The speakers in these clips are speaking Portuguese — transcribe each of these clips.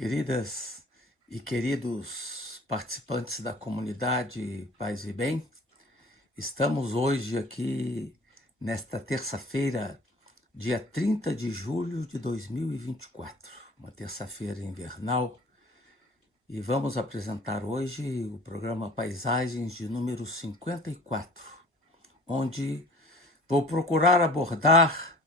Queridas e queridos participantes da comunidade Paz e Bem, estamos hoje aqui nesta terça-feira, dia 30 de julho de 2024, uma terça-feira invernal, e vamos apresentar hoje o programa Paisagens de número 54, onde vou procurar abordar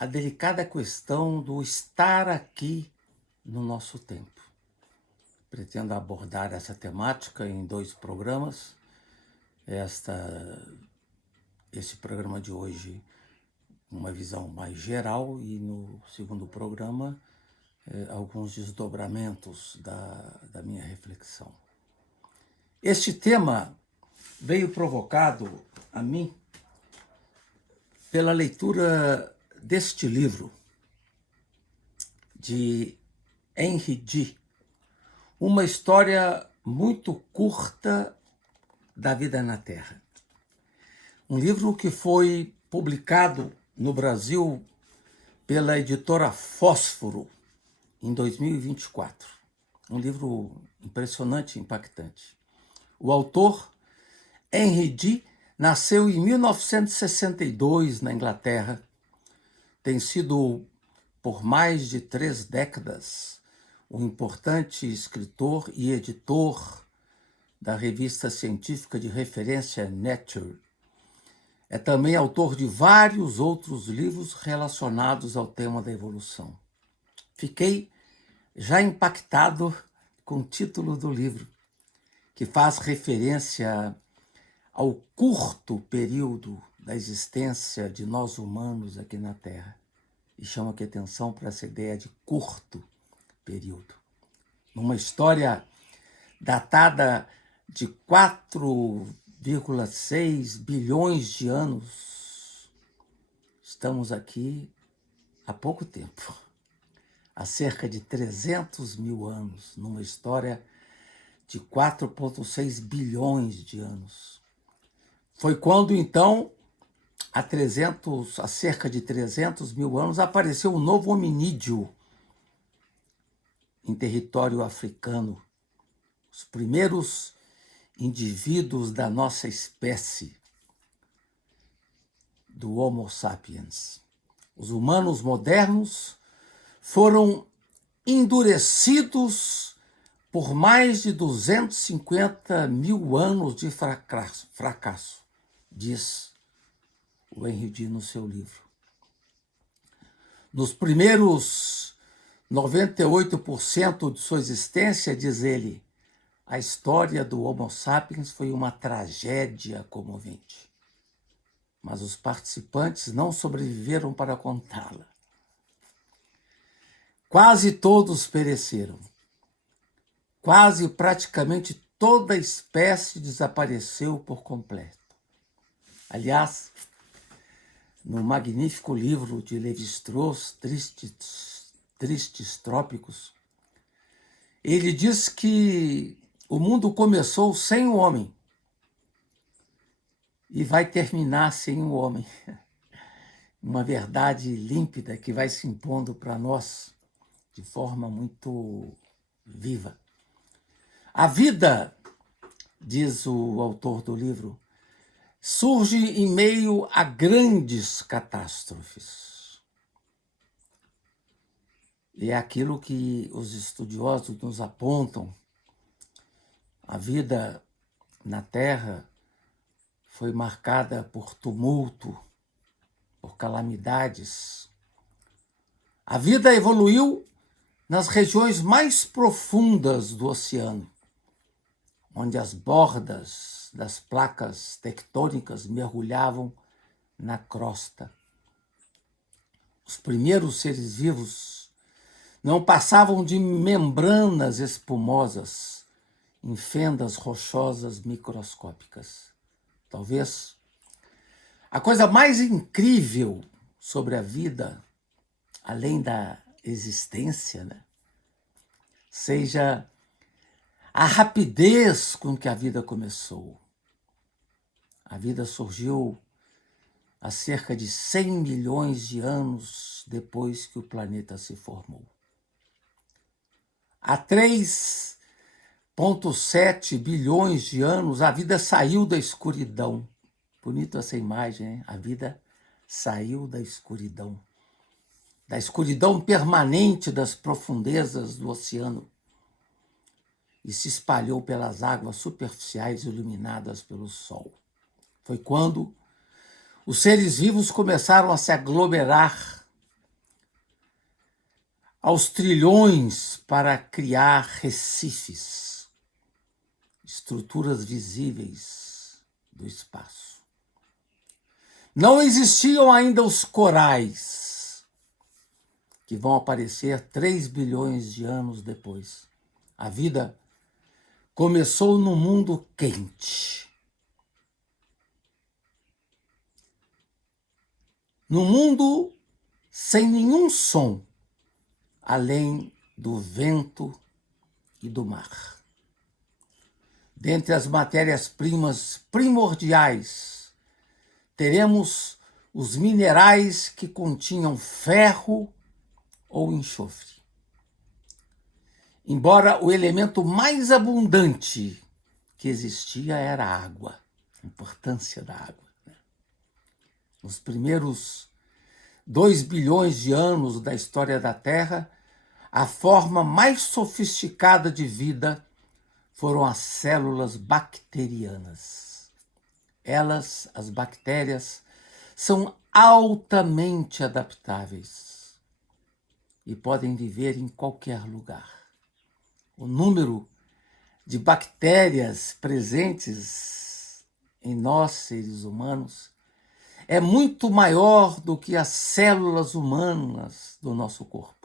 a delicada questão do estar aqui no nosso tempo. Pretendo abordar essa temática em 2 programas. Esse programa de hoje, uma visão mais geral, e no segundo programa, alguns desdobramentos da minha reflexão. Este tema veio provocado a mim pela leitura deste livro de Henry D. Uma história muito curta da vida na Terra. Um livro que foi publicado no Brasil pela editora Fósforo em 2024. Um livro impressionante e impactante. O autor, Henry D., nasceu em 1962 na Inglaterra. Tem sido, por mais de 3 décadas, um importante escritor e editor da revista científica de referência Nature. É também autor de vários outros livros relacionados ao tema da evolução. Fiquei já impactado com o título do livro, que faz referência ao curto período da existência de nós humanos aqui na Terra. E chamo aqui atenção para essa ideia de curto período. Numa história datada de 4,6 bilhões de anos, estamos aqui há pouco tempo, há cerca de 300 mil anos, numa história de 4,6 bilhões de anos. Foi quando, então, há cerca de 300 mil anos, apareceu um novo hominídeo em território africano. Os primeiros indivíduos da nossa espécie, do Homo sapiens. Os humanos modernos foram endurecidos por mais de 250 mil anos de fracasso, diz o Henry D. no seu livro. Nos primeiros 98% de sua existência, diz ele, a história do Homo sapiens foi uma tragédia comovente. Mas os participantes não sobreviveram para contá-la. Quase todos pereceram. Praticamente toda a espécie desapareceu por completo. Aliás, no magnífico livro de Lévi-Strauss, Tristes Trópicos, ele diz que o mundo começou sem o homem e vai terminar sem o homem. Uma verdade límpida que vai se impondo para nós de forma muito viva. A vida, diz o autor do livro, surge em meio a grandes catástrofes. E é aquilo que os estudiosos nos apontam. A vida na Terra foi marcada por tumulto, por calamidades. A vida evoluiu nas regiões mais profundas do oceano, onde as bordas das placas tectônicas mergulhavam na crosta. Os primeiros seres vivos não passavam de membranas espumosas em fendas rochosas microscópicas. Talvez a coisa mais incrível sobre a vida, além da existência, seja a rapidez com que a vida começou. A vida surgiu há cerca de 100 milhões de anos depois que o planeta se formou. Há 3,7 bilhões de anos, a vida saiu da escuridão. Bonito essa imagem, hein? A vida saiu da escuridão permanente das profundezas do oceano e se espalhou pelas águas superficiais iluminadas pelo sol. Foi quando os seres vivos começaram a se aglomerar aos trilhões para criar recifes, estruturas visíveis do espaço. Não existiam ainda os corais, que vão aparecer 3 bilhões de anos depois. A vida começou no mundo quente. No mundo sem nenhum som, além do vento e do mar. Dentre as matérias-primas primordiais, teremos os minerais que continham ferro ou enxofre. Embora o elemento mais abundante que existia era a água, a importância da água. Nos primeiros 2 bilhões de anos da história da Terra, a forma mais sofisticada de vida foram as células bacterianas. Elas, as bactérias, são altamente adaptáveis e podem viver em qualquer lugar. O número de bactérias presentes em nós, seres humanos, é muito maior do que as células humanas do nosso corpo.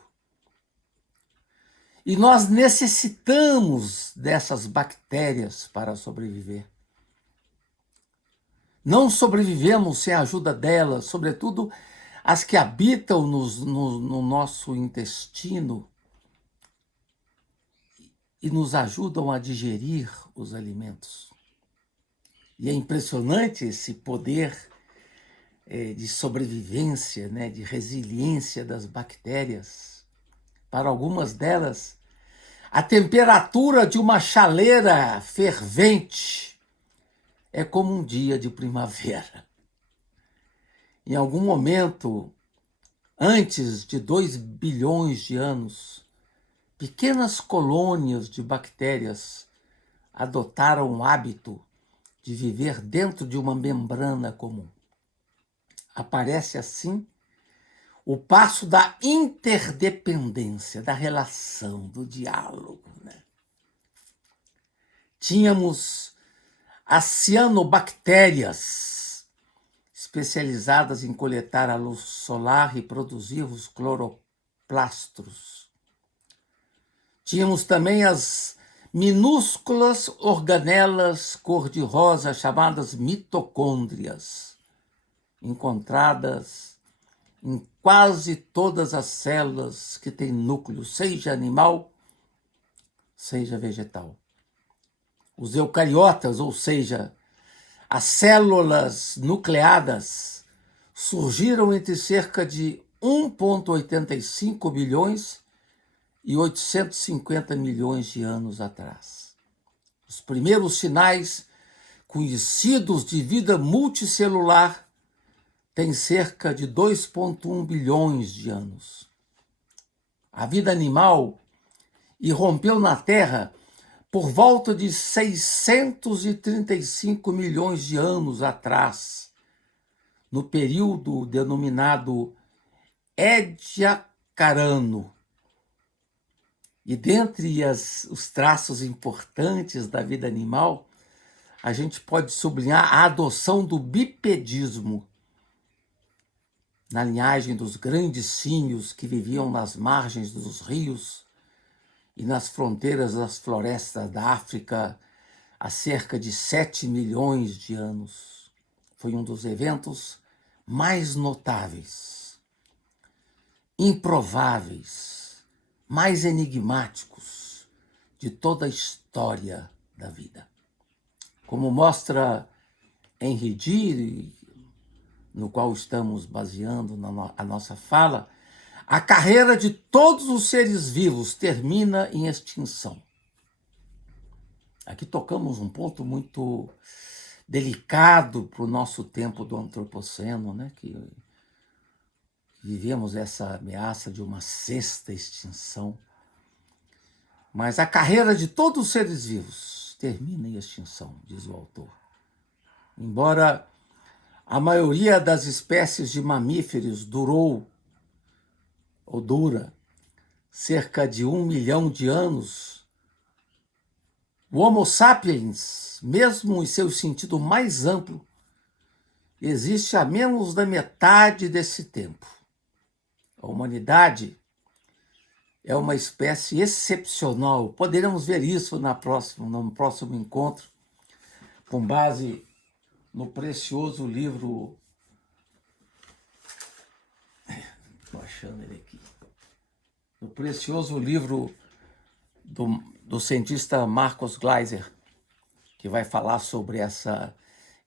E nós necessitamos dessas bactérias para sobreviver. Não sobrevivemos sem a ajuda delas, sobretudo as que habitam no nosso intestino e nos ajudam a digerir os alimentos. E é impressionante esse poder de sobrevivência, né, de resiliência das bactérias. Para algumas delas, a temperatura de uma chaleira fervente é como um dia de primavera. Em algum momento, antes de 2 bilhões de anos, pequenas colônias de bactérias adotaram o hábito de viver dentro de uma membrana comum. Aparece assim o passo da interdependência, da relação, do diálogo. Né? Tínhamos as cianobactérias, especializadas em coletar a luz solar e produzir os cloroplastos. Tínhamos também as minúsculas organelas cor-de-rosa chamadas mitocôndrias, encontradas em quase todas as células que têm núcleo, seja animal, seja vegetal. Os eucariotas, ou seja, as células nucleadas, surgiram entre cerca de 1,85 bilhões e 850 milhões de anos atrás. Os primeiros sinais conhecidos de vida multicelular têm cerca de 2,1 bilhões de anos. A vida animal irrompeu na Terra por volta de 635 milhões de anos atrás, no período denominado Ediacarano. E dentre os traços importantes da vida animal, a gente pode sublinhar a adoção do bipedismo, na linhagem dos grandes símios que viviam nas margens dos rios e nas fronteiras das florestas da África há cerca de 7 milhões de anos. Foi um dos eventos mais notáveis, improváveis, mais enigmáticos de toda a história da vida. Como mostra Henry Gee, no qual estamos baseando a nossa fala, A carreira de todos os seres vivos termina em extinção. Aqui tocamos um ponto muito delicado para o nosso tempo do antropoceno, né? Que vivemos essa ameaça de uma sexta extinção. Mas a carreira de todos os seres vivos termina em extinção, diz o autor. Embora a maioria das espécies de mamíferos dura cerca de 1 milhão de anos, o Homo sapiens, mesmo em seu sentido mais amplo, existe há menos da metade desse tempo. A humanidade é uma espécie excepcional. Poderemos ver isso no próximo encontro, com base no precioso livro. Estou achando ele aqui. No precioso livro do cientista Marcos Gleiser, que vai falar sobre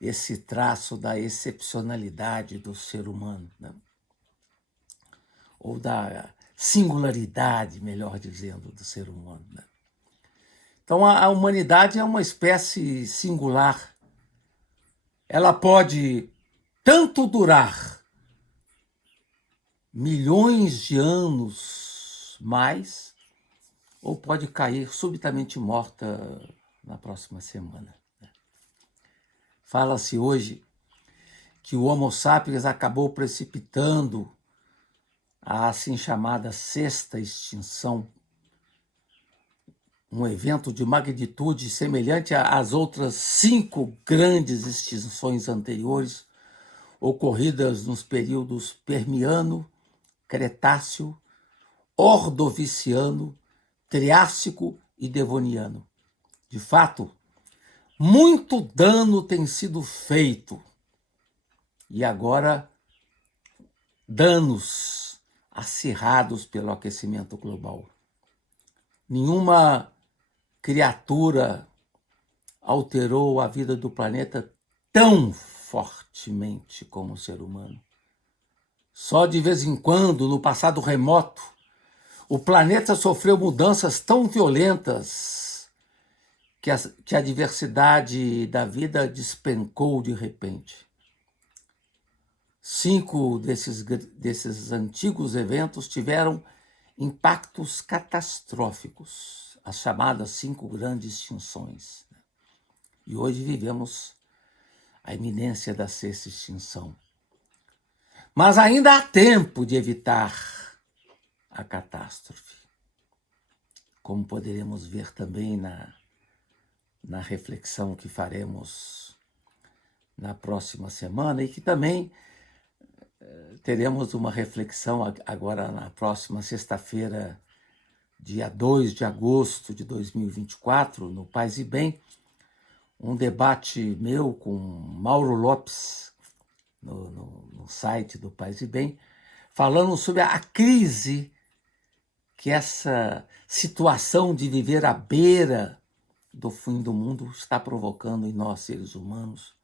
esse traço da excepcionalidade do ser humano, né? Ou da singularidade, melhor dizendo, do ser humano, né? Então, a humanidade é uma espécie singular. Ela pode tanto durar milhões de anos mais, ou pode cair subitamente morta na próxima semana. Fala-se hoje que o Homo sapiens acabou precipitando a assim chamada sexta extinção, um evento de magnitude semelhante às outras 5 grandes extinções anteriores, ocorridas nos períodos Permiano, Cretáceo, Ordoviciano, Triássico e Devoniano. De fato, muito dano tem sido feito, e agora danos acirrados pelo aquecimento global. Nenhuma criatura alterou a vida do planeta tão fortemente como o ser humano. Só de vez em quando, no passado remoto, o planeta sofreu mudanças tão violentas que a diversidade da vida despencou de repente. 5 desses antigos eventos tiveram impactos catastróficos, as chamadas 5 grandes extinções. E hoje vivemos a iminência da sexta extinção. Mas ainda há tempo de evitar a catástrofe, como poderemos ver também na reflexão que faremos na próxima semana, e que também teremos uma reflexão agora na próxima sexta-feira, dia 2 de agosto de 2024, no Paz e Bem, um debate meu com Mauro Lopes, no site do Paz e Bem, falando sobre a crise que essa situação de viver à beira do fim do mundo está provocando em nós, seres humanos,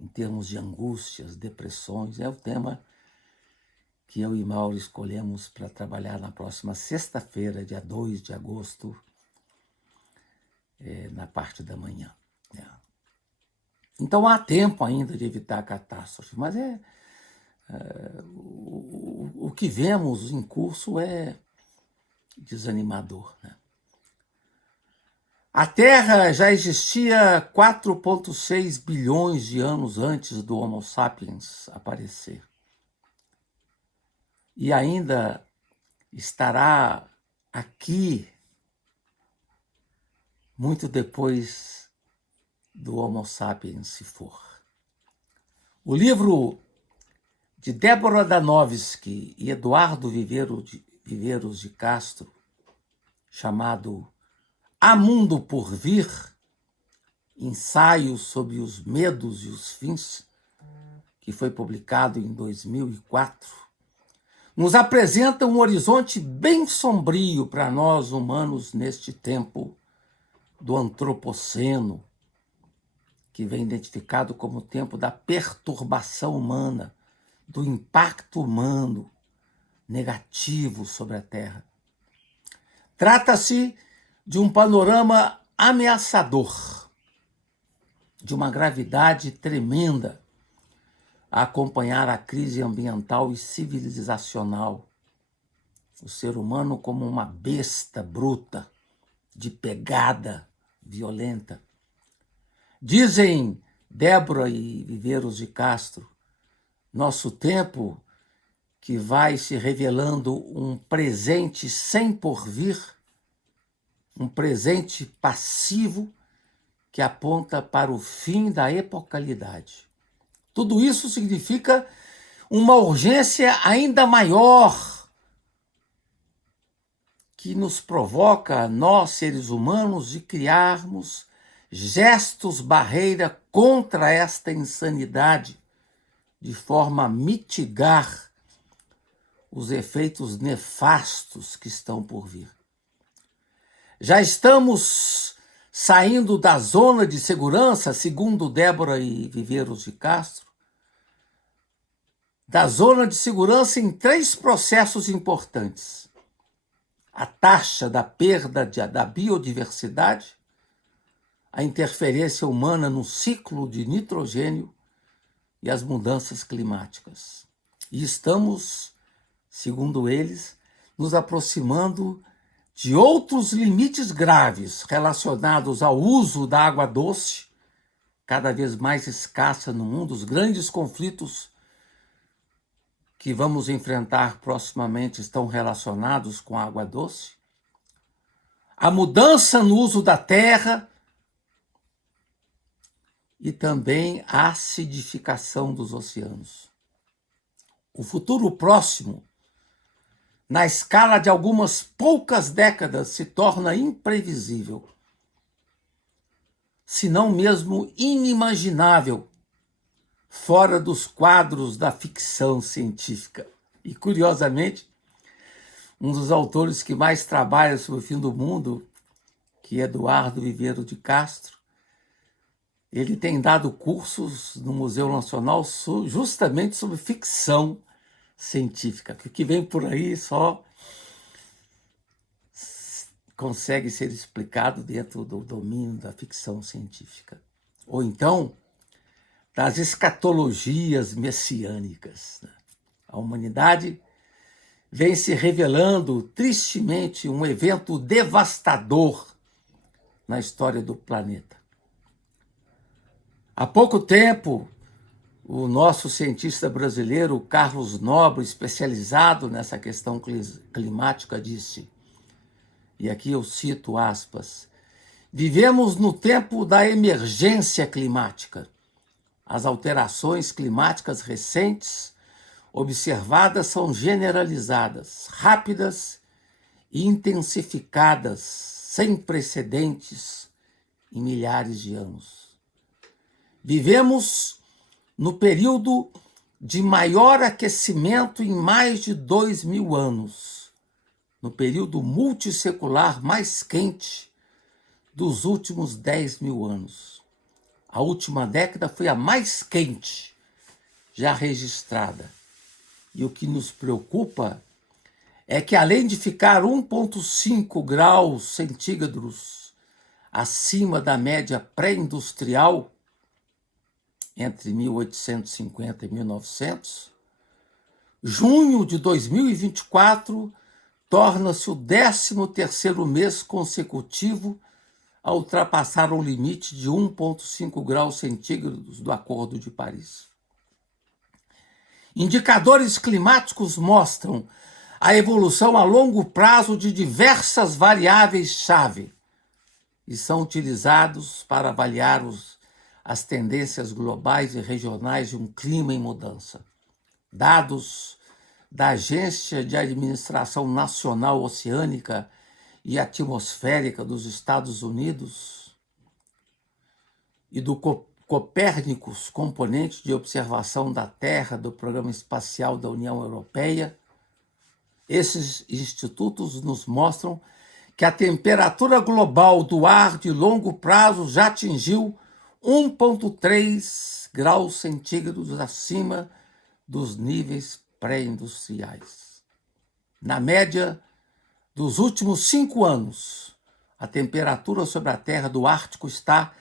em termos de angústias, depressões. É o tema que eu e Mauro escolhemos para trabalhar na próxima sexta-feira, dia 2 de agosto, na parte da manhã. Então há tempo ainda de evitar a catástrofe, mas o que vemos em curso é desanimador, né? A Terra já existia 4,6 bilhões de anos antes do Homo sapiens aparecer. E ainda estará aqui muito depois do Homo sapiens se for. O livro de Débora Danovski e Eduardo Viveiros de Castro, chamado Há Mundo por Vir, Ensaios sobre os Medos e os Fins, que foi publicado em 2004, nos apresenta um horizonte bem sombrio para nós humanos neste tempo do antropoceno, que vem identificado como o tempo da perturbação humana, do impacto humano negativo sobre a Terra. Trata-se de um panorama ameaçador, de uma gravidade tremenda a acompanhar a crise ambiental e civilizacional. O ser humano como uma besta bruta, de pegada violenta. Dizem Débora e Viveiros de Castro, nosso tempo que vai se revelando um presente sem porvir, um presente passivo que aponta para o fim da epocalidade. Tudo isso significa uma urgência ainda maior que nos provoca, nós, seres humanos, de criarmos gestos barreira contra esta insanidade, de forma a mitigar os efeitos nefastos que estão por vir. Já estamos saindo da zona de segurança, segundo Débora e Viveiros de Castro, da zona de segurança em 3 processos importantes: a taxa da perda da biodiversidade, a interferência humana no ciclo de nitrogênio e as mudanças climáticas. E estamos, segundo eles, nos aproximando de outros limites graves relacionados ao uso da água doce, cada vez mais escassa no mundo. Os grandes conflitos que vamos enfrentar proximamente estão relacionados com a água doce. A mudança no uso da terra e também a acidificação dos oceanos. O futuro próximo, na escala de algumas poucas décadas, se torna imprevisível, se não mesmo inimaginável, fora dos quadros da ficção científica. E, curiosamente, um dos autores que mais trabalha sobre o fim do mundo, que é Eduardo Viveiros de Castro, ele tem dado cursos no Museu Nacional justamente sobre ficção científica, que o que vem por aí só consegue ser explicado dentro do domínio da ficção científica. Ou então, das escatologias messiânicas. A humanidade vem se revelando tristemente um evento devastador na história do planeta. Há pouco tempo, o nosso cientista brasileiro, Carlos Nobre, especializado nessa questão climática, disse, e aqui eu cito aspas, vivemos no tempo da emergência climática. As alterações climáticas recentes observadas são generalizadas, rápidas e intensificadas, sem precedentes em milhares de anos. Vivemos no período de maior aquecimento em mais de 2.000 anos, no período multissecular mais quente dos últimos 10.000 anos. A última década foi a mais quente já registrada. E o que nos preocupa é que, além de ficar 1,5 graus centígrados acima da média pré-industrial, entre 1850 e 1900, junho de 2024 torna-se o 13º mês consecutivo a ultrapassar o limite de 1,5 graus centígrados do Acordo de Paris. Indicadores climáticos mostram a evolução a longo prazo de diversas variáveis-chave e são utilizados para avaliar as tendências globais e regionais de um clima em mudança. Dados da Agência de Administração Nacional Oceânica e Atmosférica dos Estados Unidos e do Copérnicus, componente de observação da Terra do Programa Espacial da União Europeia, esses institutos nos mostram que a temperatura global do ar de longo prazo já atingiu 1,3 graus centígrados acima dos níveis pré-industriais. Na média dos últimos 5 anos, a temperatura sobre a Terra do Ártico está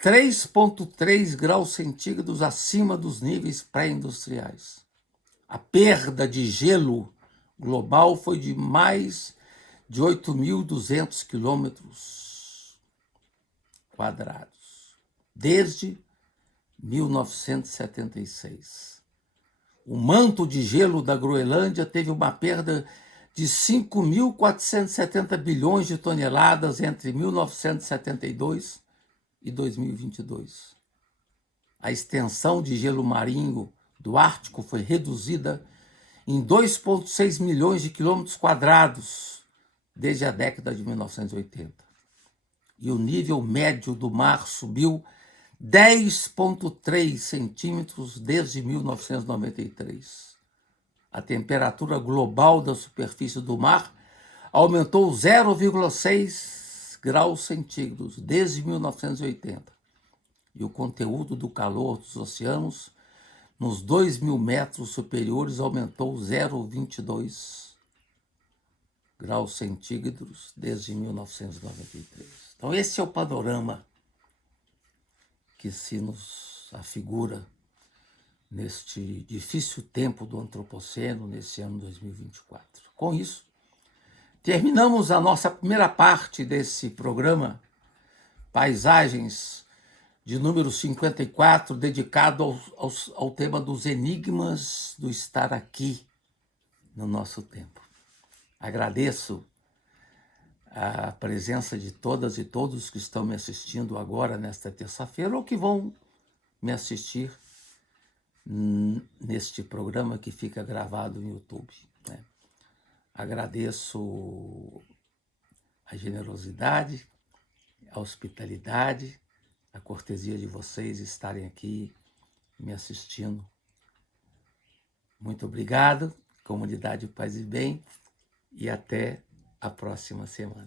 3,3 graus centígrados acima dos níveis pré-industriais. A perda de gelo global foi de mais de 8.200 quilômetros quadrados, desde 1976. O manto de gelo da Groenlândia teve uma perda de 5.470 bilhões de toneladas entre 1972 e 2022. A extensão de gelo marinho do Ártico foi reduzida em 2,6 milhões de quilômetros quadrados desde a década de 1980. E o nível médio do mar subiu 10,3 centímetros desde 1993. A temperatura global da superfície do mar aumentou 0,6 graus centígrados desde 1980. E o conteúdo do calor dos oceanos nos 2.000 metros superiores aumentou 0,22 graus centígrados desde 1993. Então esse é o panorama que se nos afigura neste difícil tempo do antropoceno, nesse ano 2024. Com isso, terminamos a nossa primeira parte desse programa, Paisagens, de número 54, dedicado ao tema dos enigmas do estar aqui no nosso tempo. Agradeço a presença de todas e todos que estão me assistindo agora, nesta terça-feira, ou que vão me assistir neste programa que fica gravado no YouTube, né? Agradeço a generosidade, a hospitalidade, a cortesia de vocês estarem aqui me assistindo. Muito obrigado, comunidade Paz e Bem, e até a próxima semana.